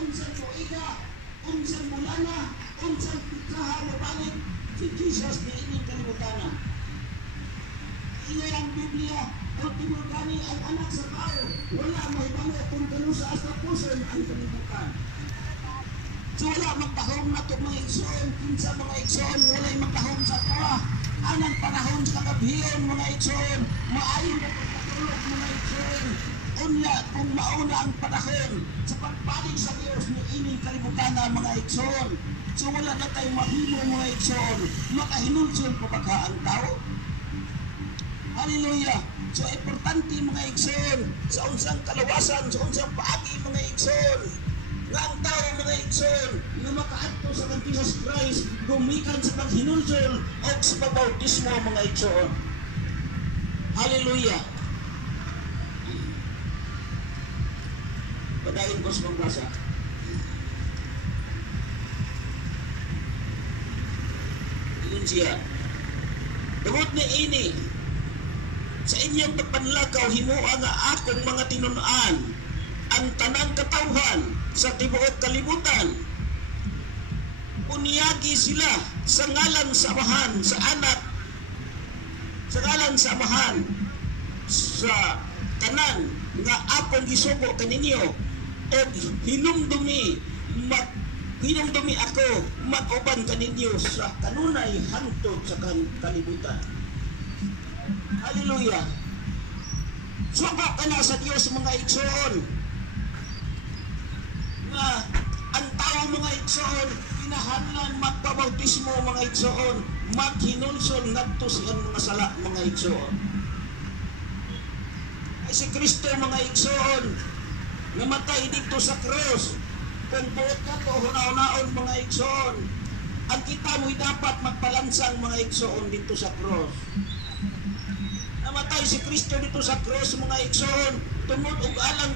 unsan mo ina, unsan mo lana, unsan pitsaha mo balik, si Jesus ni ining kalibutan. Ina ang Biblia, ultimo gani ang anak sa tao, wala mahibalo kung gano'n sa asa puso ang kalibutan. So wala magtahong na ito mga igsoon, kinsa mga igsoon, wala'y magtahong sa tuwa. Anang panahon sa kagabihan mga igsoon, maayon na pagkatulog mga igsoon. Unya kung mauna ang panahon sa pagpaling sa Diyos ni ining kalibutan na mga igsoon. So wala na tayong mahimo mga igsoon, makahinulson pa baka ang tao. Hallelujah! So importante mga igsoon, sa unsang kalawasan, sa unsang paagi mga igsoon, nga ang tao mga igsoon na makaadto sa kang Jesus Christ gumikan sa paghinulsol o sa pagbautismo mga igsoon. Hallelujah! Padayon ko sa pagbasa. Yun siya. Tungod ni ini, sa inyong pagpanlakaw himuha nga akong mga tinunan ang tanang katawhan sa tibuok kalibutan. Unyagi sila sa ngalan sa amahan, sa anak, sa ngalan sa amahan, sa tanan nga akong gisugo kaninyo o hinumdumi ako mag-uban kaninyo sa kanunay hantod sa kalibutan. Hallelujah! Sugo ka na sa Diyos mga igsoon nga ang tao mga igsoon kinahanglan magpabautismo mga igsoon, maghinulson ngadto sa mga sala mga igsoon. Ay si Kristo mga igsoon namatay dito sa krus. Kung buot ka to hunaon mga igsoon, ang kita mo'y dapat magpalansang mga igsoon dito sa krus. Namatay si Kristo dito sa krus mga igsoon tungod og alang